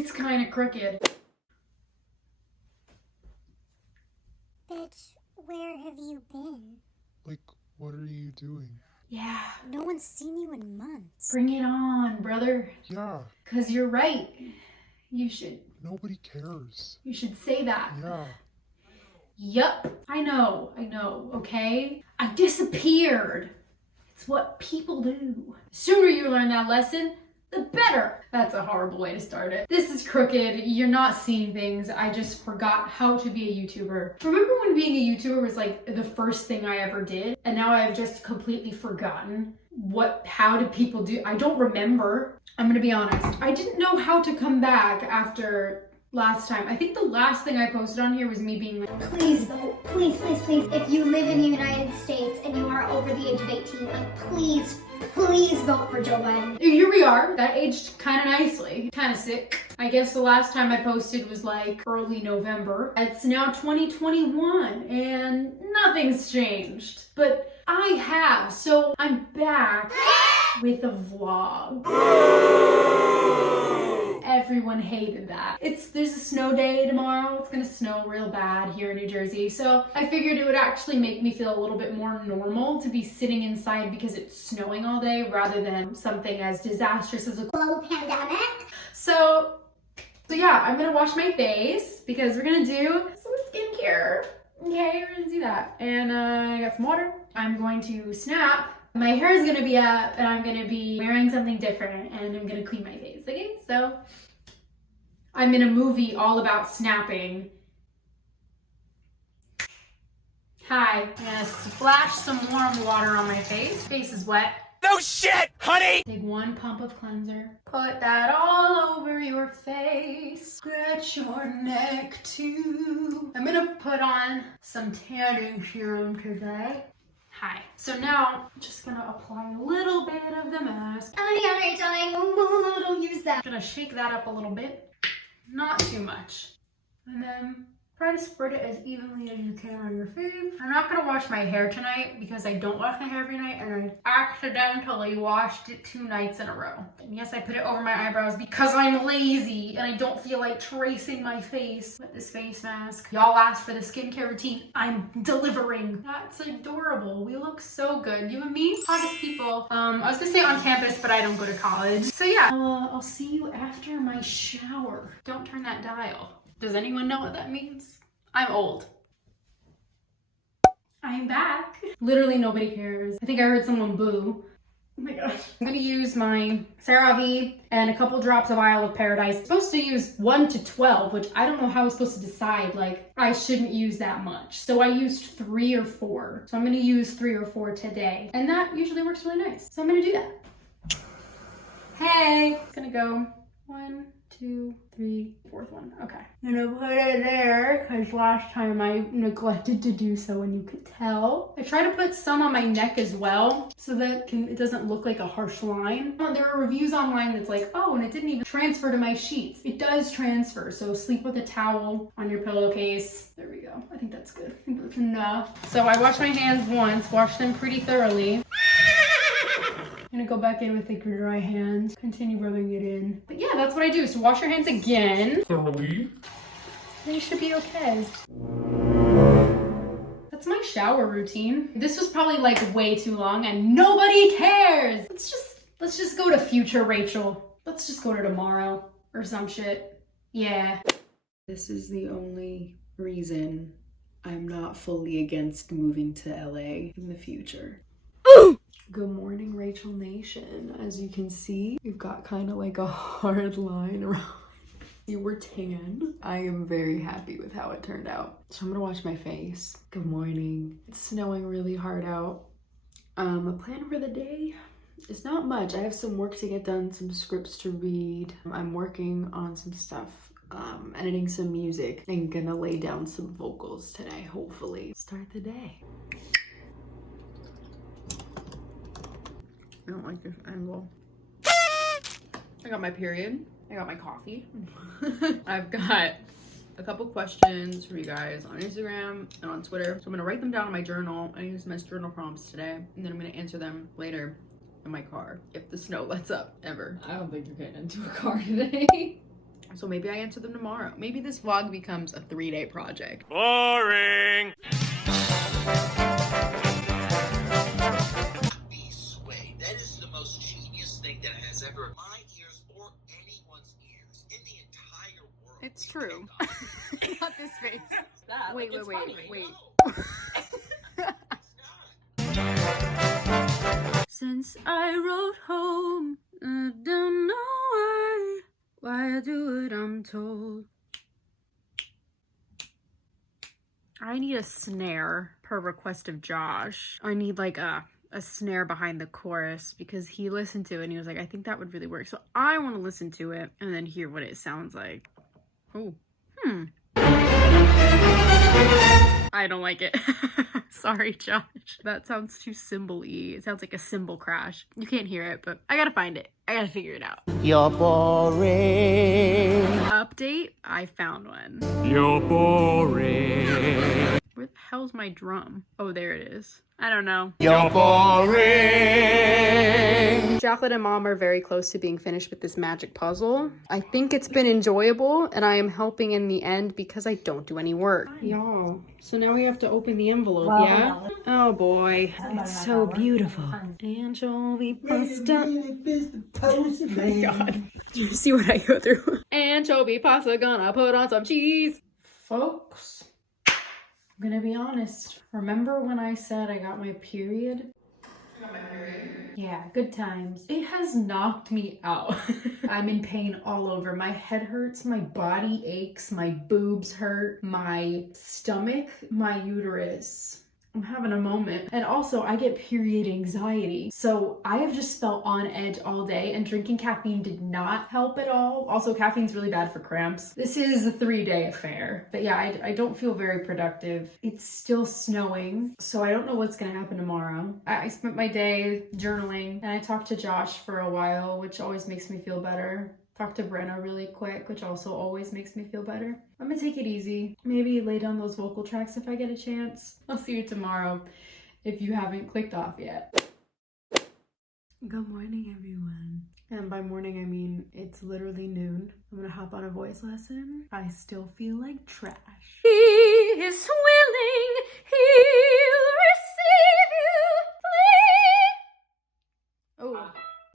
It's kind of crooked. Bitch, where have you been? Like, what are you doing? Yeah. No one's seen you in months. Bring it on, brother. Yeah, 'Cause you're right. You should nobody cares. say that. Yeah. Yup. I know, okay? I disappeared. It's what people do. The sooner you learn that lesson, the better. That's a horrible way to start it. This is crooked. You're not seeing things. I just forgot how to be a YouTuber. Remember when being a YouTuber was like the first thing I ever did? And now I've just completely forgotten how did people do? I don't remember. I'm gonna be honest. I didn't know how to come back after last time. I think the last thing I posted on here was me being like, Please vote. Please, please, please. If you live in the United States and you are over the age of 18, like, please vote for Joe Biden. here we are. That aged kind of nicely. Kind of sick. I guess the last time I posted was like early November. It's now 2021 and nothing's changed. But I have, so I'm back with a vlog. Everyone hated that. There's a snow day tomorrow. It's gonna snow real bad here in New Jersey. So I figured it would actually make me feel a little bit more normal to be sitting inside because it's snowing all day rather than something as disastrous as a Global pandemic. So yeah, I'm gonna wash my face because we're gonna do some skincare. Okay, we're gonna do that. And I got some water. I'm going to snap. My hair is gonna be up and I'm gonna be wearing something different and I'm gonna clean my face, okay? So I'm in a movie all about snapping. Hi, I'm gonna splash some warm water on my face. Face is wet. No shit, honey! Take one pump of cleanser. Put that all over your face. Scratch your neck too. I'm gonna put on some tanning serum today. Hi. So now I'm just gonna apply a little bit of the mask. Oh yeah, Rachel, don't use that. Gonna shake that up a little bit. Not too much. And then try to spread it as evenly as you can on your face. I'm not gonna wash my hair tonight because I don't wash my hair every night and I accidentally washed it 2 nights in a row. And yes, I put it over my eyebrows because I'm lazy and I don't feel like tracing my face with this face mask. Y'all asked for the skincare routine. I'm delivering. That's adorable. We look so good. You and me, hottest people. I was gonna say on campus, but I don't go to college. So yeah, I'll see you after my shower. Don't turn that dial. Does anyone know what that means? I'm old. I'm back. Literally nobody cares. I think I heard someone boo. Oh my gosh. I'm gonna use my CeraVe and a couple drops of Isle of Paradise. I'm supposed to use 1 to 12, which I don't know how I'm supposed to decide. Like, I shouldn't use that much. So I used 3 or 4. So I'm gonna use 3 or 4 today. And that usually works really nice. So I'm gonna do that. Hey, it's gonna go 1, 2, 3, 4th one. Okay. I'm gonna put it there because last time I neglected to do so and you could tell. I try to put some on my neck as well so that it doesn't look like a harsh line. There are reviews online that's like, oh, and it didn't even transfer to my sheets. It does transfer, so sleep with a towel on your pillowcase. There we go. I think that's good. I think that's enough. So I washed my hands once, washed them pretty thoroughly. I'm gonna go back in with like your dry hands, continue rubbing it in. But yeah, that's what I do. So wash your hands again. Thoroughly. Then you should be okay. That's my shower routine. This was probably like way too long and nobody cares. Let's just go to future Rachel. Let's just go to tomorrow or some shit. Yeah. This is the only reason I'm not fully against moving to LA in the future. Good morning, Rachel Nation. As you can see, we've got kind of like a hard line around. You were tan. I am very happy with how it turned out. So I'm gonna wash my face. Good morning. It's snowing really hard out. A plan for the day is not much. I have some work to get done, some scripts to read. I'm working on some stuff. Editing some music and gonna lay down some vocals today, hopefully. Start the day. I don't like this angle. I got my period. I got my coffee. I've got a couple questions for you guys on Instagram and on Twitter. So I'm gonna write them down in my journal. I use my journal prompts today, and then I'm gonna answer them later in my car if the snow lets up ever. I don't think you're getting into a car today. So maybe I answer them tomorrow. Maybe this vlog becomes a 3-day project. Boring. Sway. That is the most genius thing that has ever my ears or anyone's ears in the entire world. It's true. Not this face. That. Wait. Since I wrote home, I don't know why I do it, I'm told. I need a snare per request of Josh. I need like a snare behind the chorus because he listened to it and he was like, I think that would really work. So I want to listen to it and then hear what it sounds like. Oh, I don't like it. Sorry, Josh. That sounds too cymbal-y. It sounds like a cymbal crash. You can't hear it, but I gotta find it. I gotta figure it out. You're boring. Update, I found one. You're boring. Where the hell's my drum? Oh, there it is. I don't know. You're boring. Chocolate and Mom are very close to being finished with this magic puzzle. I think it's been enjoyable and I am helping in the end because I don't do any work. Y'all, so now we have to open the envelope, yeah? Oh boy, it's so beautiful. Anchovy pasta. Oh my god. You see what I go through? Anchovy pasta, gonna put on some cheese. Folks, I'm gonna be honest. Remember when I said I got my period? I got my period? Yeah, good times. It has knocked me out. I'm in pain all over. My head hurts, my body aches, my boobs hurt, my stomach, my uterus. I'm having a moment. And also, I get period anxiety. So I have just felt on edge all day and drinking caffeine did not help at all. Also, caffeine's really bad for cramps. This is a 3-day affair. But yeah, I don't feel very productive. It's still snowing, so I don't know what's gonna happen tomorrow. I spent my day journaling and I talked to Josh for a while, which always makes me feel better. Talk to Brenna really quick, which also always makes me feel better. I'm gonna take it easy. Maybe lay down those vocal tracks if I get a chance. I'll see you tomorrow if you haven't clicked off yet. Good morning, everyone. And by morning, I mean it's literally noon. I'm gonna hop on a voice lesson. I still feel like trash. He is willing, he'll receive you, please. Oh.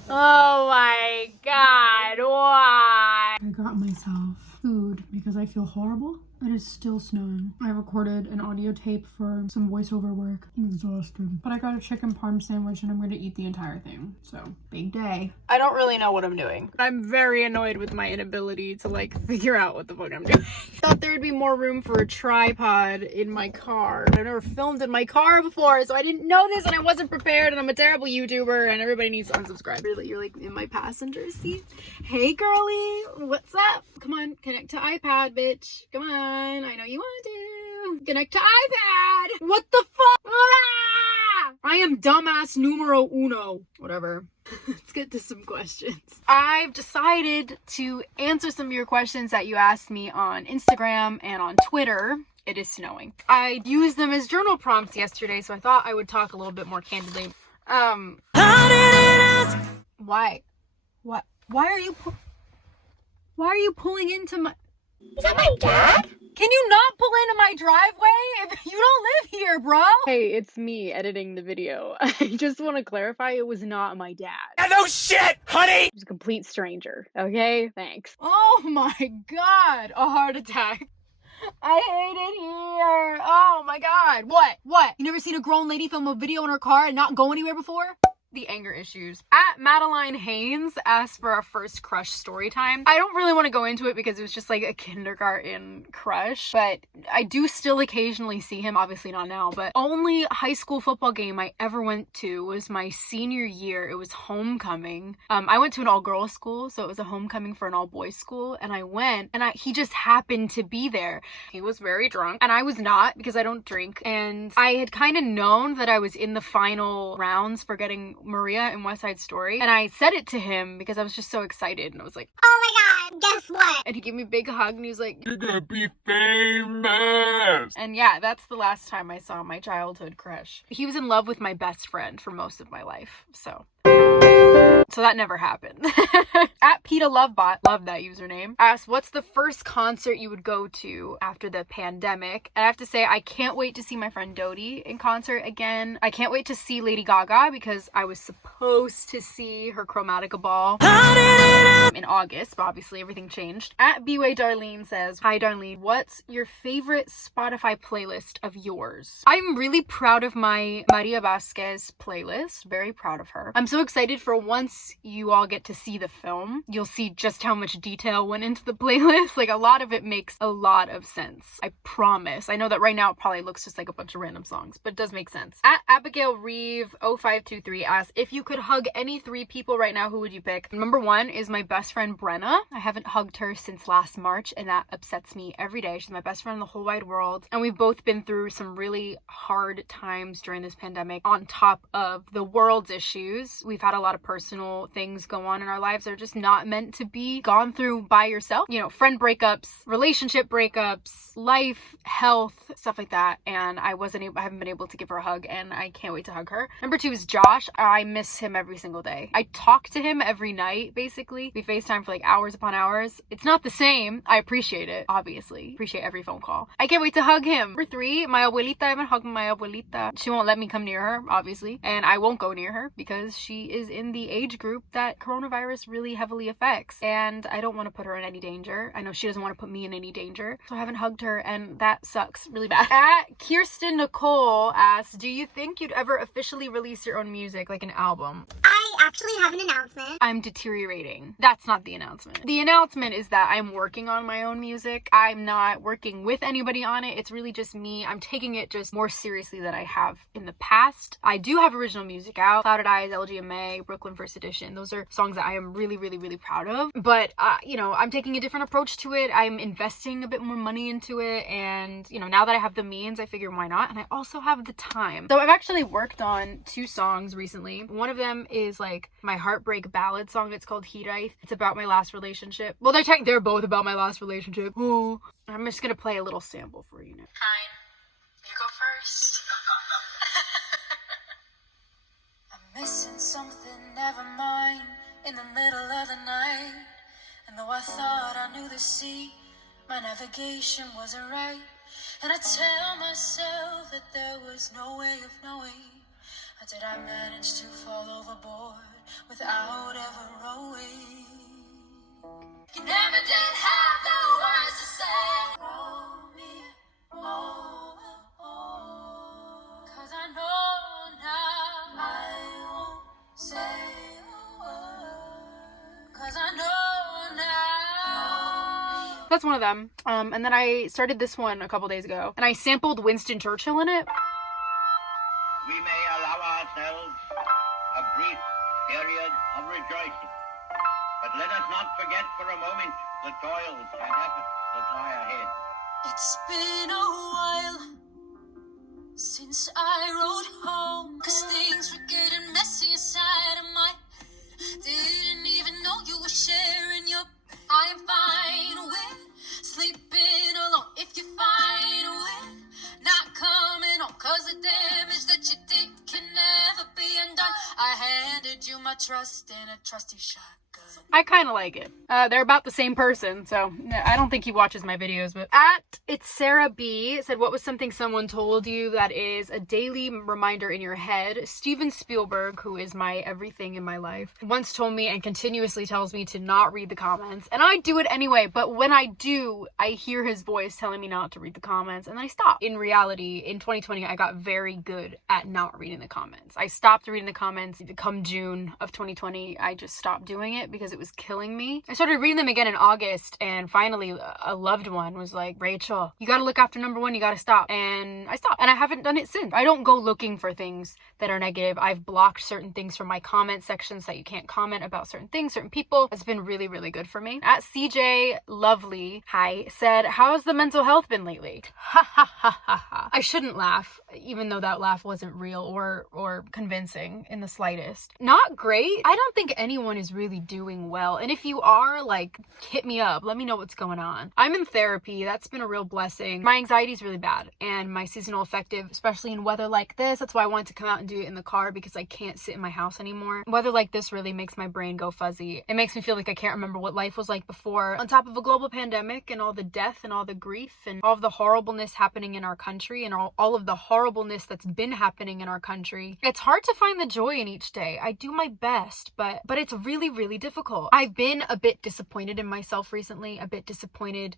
Oh my god, why? I got myself food because I feel horrible. It is still snowing. I recorded an audio tape for some voiceover work. I'm exhausted. But I got a chicken parm sandwich and I'm going to eat the entire thing. So, big day. I don't really know what I'm doing. I'm very annoyed with my inability to like figure out what the fuck I'm doing. Thought there would be more room for a tripod in my car. I've never filmed in my car before, so I didn't know this and I wasn't prepared and I'm a terrible YouTuber and everybody needs to unsubscribe. You're like in my passenger seat. Hey girly, what's up? Come on, connect to iPad, bitch. Come on. I know you want to. Connect to iPad. What the fuck? Ah! I am dumbass numero uno. Whatever. Let's get to some questions. I've decided to answer some of your questions that you asked me on Instagram and on Twitter. It is snowing. I used them as journal prompts yesterday, so I thought I would talk a little bit more candidly. Why? What? Why are you pulling into my... Is that my dad? Can you not pull into my driveway? If you don't live here, bro. Hey, it's me editing the video. I just want to clarify it was not my dad. No shit, honey! It was a complete stranger, okay? Thanks. Oh my god, a heart attack. I hate it here. Oh my god. What? You never seen a grown lady film a video in her car and not go anywhere before? The anger issues. At Madeline Haynes asked for our first crush story time. I don't really want to go into it because it was just like a kindergarten crush, but I do still occasionally see him, obviously not now, but only high school football game I ever went to was my senior year. It was homecoming. I went to an all-girls school, so it was a homecoming for an all-boys school, and I went, and he just happened to be there. He was very drunk, and I was not because I don't drink, and I had kind of known that I was in the final rounds for getting Maria in West Side Story, and I said it to him because I was just so excited, and I was like, Oh my god, guess what? and he gave me a big hug and he was like, You're gonna be famous! and yeah, that's the last time I saw my childhood crush. He was in love with my best friend for most of my life, so So that never happened. At PETA Lovebot, love that username, asked, what's the first concert you would go to after the pandemic? And I have to say, I can't wait to see my friend Dodie in concert again. I can't wait to see Lady Gaga because I was supposed to see her Chromatica Ball in August, but obviously everything changed. At B-Way Darlene says, hi Darlene, what's your favorite Spotify playlist of yours? I'm really proud of my Maria Vasquez playlist. Very proud of her. I'm so excited for once you all get to see the film, you'll see just how much detail went into the playlist. Like, a lot of it makes a lot of sense. I promise. I know that right now it probably looks just like a bunch of random songs, but it does make sense. At Abigail Reeve 0523 asks, if you could hug any 3 people right now, who would you pick? Number 1 is my best friend Brenna. I haven't hugged her since last March, and that upsets me every day. She's my best friend in the whole wide world, and we've both been through some really hard times during this pandemic. On top of the world's issues, we've had a lot of personal things go on in our lives that are just not meant to be gone through by yourself. You know, friend breakups, relationship breakups, life, health, stuff like that. And I haven't been able to give her a hug, and I can't wait to hug her. Number 2 is Josh. I miss him every single day. I talk to him every night, basically. We FaceTime for like hours upon hours. It's not the same. I appreciate it, obviously. Appreciate every phone call. I can't wait to hug him. Number 3, my abuelita. I haven't hugged my abuelita. She won't let me come near her, obviously. And I won't go near her because she is in the age group that coronavirus really heavily affects. And I don't want to put her in any danger. I know she doesn't want to put me in any danger. So I haven't hugged her, and that sucks really bad. At Kirsten Nicole asks, do you think you'd ever officially release your own music, like an album? I actually have an announcement. I'm deteriorating. That's not the announcement. The announcement is that I'm working on my own music. I'm not working with anybody on it. It's really just me. I'm taking it just more seriously than I have in the past. I do have original music out. Clouded Eyes, LGMA, Brooklyn First Edition. Those are songs that I am really, really, really proud of. But, you know, I'm taking a different approach to it. I'm investing a bit more money into it. And, you know, now that I have the means, I figure why not? And I also have the time. So I've actually worked on 2 songs recently. One of them is like my heartbreak ballad song. It's called Hiraith. It's about my last relationship. Well, they're both about my last relationship. Oh, I'm just gonna play a little sample for you now. Fine. You go first. I'm missing something, never mind, in the middle of the night. And though I thought I knew the sea, my navigation wasn't right. And I tell myself that there was no way of knowing. How did I manage to fall overboard without ever rowing? You never did have the words to say. Roll me over, 'cause I know now I won't say a word. 'Cause I know now. That's one of them. And then I started this one a couple days ago, and I sampled Winston Churchill in it. We may allow ourselves a brief period of rejoicing, but let us not forget for a moment the toils and efforts that lie ahead. It's been a while since I rode home, 'cause things were getting messy inside of my head. Didn't even know you were sharing your bed. I'm fine with sleeping alone if you're fine with not coming home, 'cause the damage that you did can never be undone. I handed you my trust in a trusty shotgun. I kind of like it. They're about the same person, so I don't think he watches my videos, but It's Sarah B said, what was something someone told you that is a daily reminder in your head? Steven Spielberg, who is my everything in my life, once told me and continuously tells me to not read the comments, and I do it anyway, but when I do, I hear his voice telling me not to read the comments, and I stop. In reality, in 2020, I got very good at not reading the comments. I stopped reading the comments come June of 2020. I just stopped doing it because it was killing me. I started reading them again in August, and finally a loved one was like, Rachel, you gotta look after number 1, you gotta stop. And I stopped, and I haven't done it since. I don't go looking for things that are negative. I've blocked certain things from my comment sections that you can't comment about certain things, certain people. It's been really, really good for me. At CJ Lovely, hi, said, how's the mental health been lately? Ha ha ha ha ha. I shouldn't laugh, even though that laugh wasn't real or convincing in the slightest. Not great. I don't think anyone is really doing well well. And if you are, like, hit me up. Let me know what's going on. I'm in therapy. That's been a real blessing. My anxiety is really bad, and my seasonal affective, especially in weather like this. That's why I wanted to come out and do it in the car, because I can't sit in my house anymore. Weather like this really makes my brain go fuzzy. It makes me feel like I can't remember what life was like before. On top of a global pandemic and all the death and all the grief and all of the horribleness happening in our country and all of the horribleness that's been happening in our country, it's hard to find the joy in each day. I do my best, but it's really, really difficult. I've been a bit disappointed in myself recently, a bit disappointed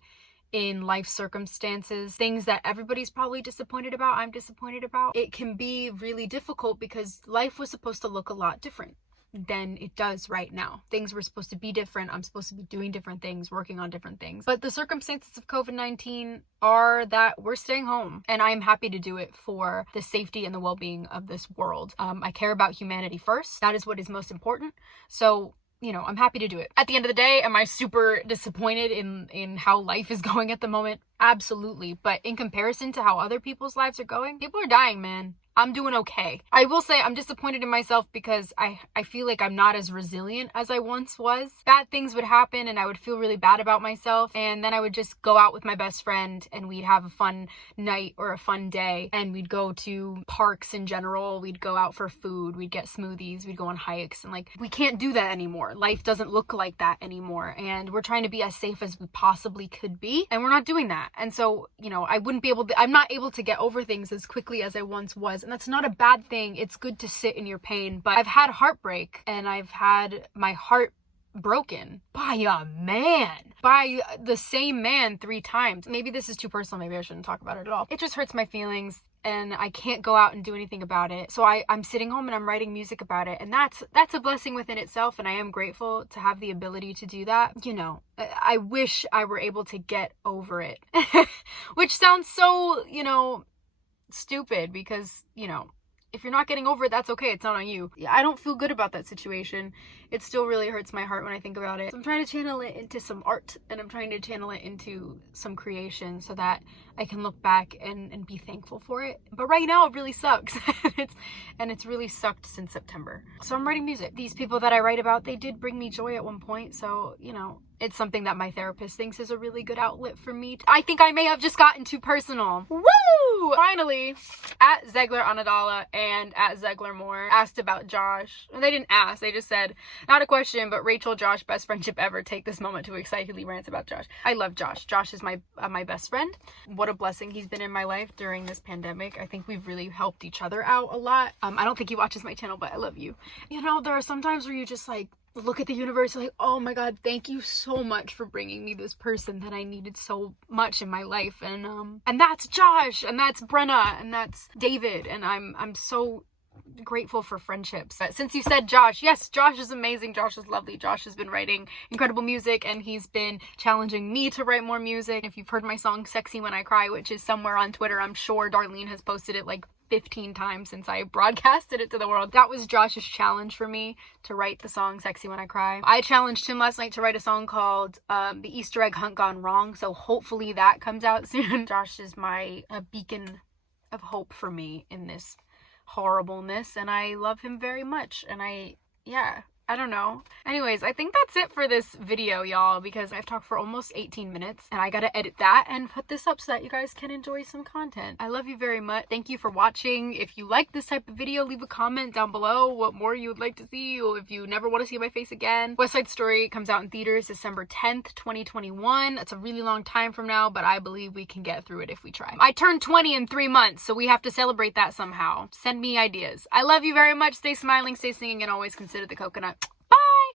in life circumstances, things that everybody's probably disappointed about, I'm disappointed about. It can be really difficult because life was supposed to look a lot different than it does right now. Things were supposed to be different. I'm supposed to be doing different things, working on different things. But the circumstances of COVID-19 are that we're staying home, and I'm happy to do it for the safety and the well-being of this world. I care about humanity first. That is what is most important. So, you know, I'm happy to do it. At the end of the day, am I super disappointed in how life is going at the moment? Absolutely. But in comparison to how other people's lives are going, people are dying, man. I'm doing okay. I will say I'm disappointed in myself because I feel like I'm not as resilient as I once was. Bad things would happen and I would feel really bad about myself, and then I would just go out with my best friend and we'd have a fun night or a fun day, and we'd go to parks in general, we'd go out for food, we'd get smoothies, we'd go on hikes, and like, we can't do that anymore. Life doesn't look like that anymore, and we're trying to be as safe as we possibly could be, and we're not doing that. And so, you know, I'm not able to get over things as quickly as I once was. And that's not a bad thing. It's good to sit in your pain. But I've had heartbreak, and I've had my heart broken by a man, by the same man 3 times. Maybe this is too personal. Maybe I shouldn't talk about it at all. It just hurts my feelings, and I can't go out and do anything about it. So I'm sitting home and I'm writing music about it. And that's a blessing within itself. And I am grateful to have the ability to do that. You know, I wish I were able to get over it, which sounds so, you know, stupid, because, you know, if you're not getting over it, that's okay. It's not on you. I don't feel good about that situation. It still really hurts my heart when I think about it. So I'm trying to channel it into some art, and I'm trying to channel it into some creation so that I can look back and be thankful for it. But right now it really sucks. and it's really sucked since September. So I'm writing music. These people that I write about, they did bring me joy at one point. So, you know, it's something that my therapist thinks is a really good outlet for me. I think I may have just gotten too personal. Woo! Finally, at Zegler Anadala and at Zegler Moore asked about Josh. And they didn't ask, they just said, not a question, but Rachel, Josh, best friendship ever. Take this moment to excitedly rant about Josh. I love Josh. Josh is my best friend. What a blessing he's been in my life during this pandemic. I think we've really helped each other out a lot. I don't think he watches my channel, but I love you. You know, there are some times where you just like, look at the universe, like, oh my god, thank you so much for bringing me this person that I needed so much in my life. And that's Josh, and that's Brenna, and that's David, and I'm so grateful for friendships. But since you said Josh, yes, Josh is amazing. Josh is lovely. Josh has been writing incredible music, and he's been challenging me to write more music. If you've heard my song Sexy When I Cry, which is somewhere on Twitter, I'm sure Darlene has posted it like 15 times since I broadcasted it to the world. That was Josh's challenge for me, to write the song Sexy When I Cry. I challenged him last night to write a song called The Easter Egg Hunt Gone Wrong, so hopefully that comes out soon. Josh is a beacon of hope for me in this horribleness, and I love him very much, and I don't know. Anyways, I think that's it for this video, y'all, because I've talked for almost 18 minutes, and I gotta edit that and put this up so that you guys can enjoy some content. I love you very much. Thank you for watching. If you like this type of video, leave a comment down below what more you would like to see, or if you never want to see my face again. West Side Story comes out in theaters December 10th, 2021. That's a really long time from now, but I believe we can get through it if we try. I turned 20 in 3 months, so we have to celebrate that somehow. Send me ideas. I love you very much. Stay smiling, stay singing, and always consider the coconut.